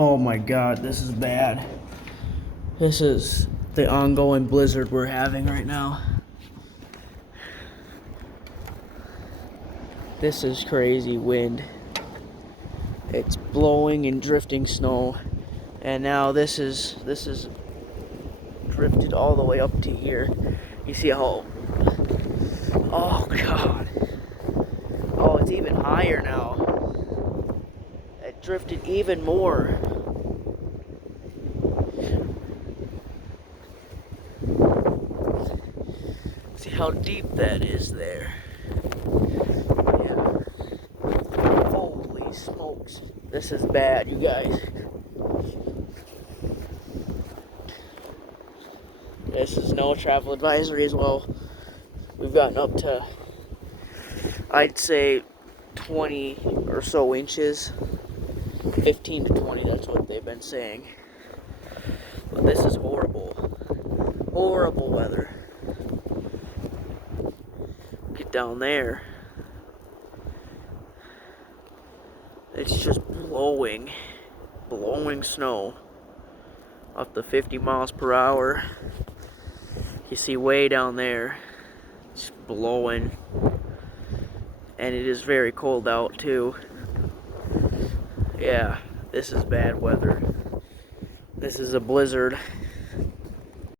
Oh my god, this is bad. This is the ongoing blizzard we're having right now. This is crazy wind. It's blowing and drifting snow. And now this is drifted all the way up to here. You see how, oh god. Oh, it's even higher now. It drifted even more. See how deep that is there. Yeah. Holy smokes. This is bad, you guys. This is no travel advisory as well. We've gotten up to, I'd say, 20 or so inches. 15 to 20, that's what they've been saying. But this is horrible. Horrible weather. Get down there. It's just blowing snow up to 50 miles per hour. You see way down there, it's blowing. And it is very cold out too. Yeah, this is bad weather. This is a blizzard.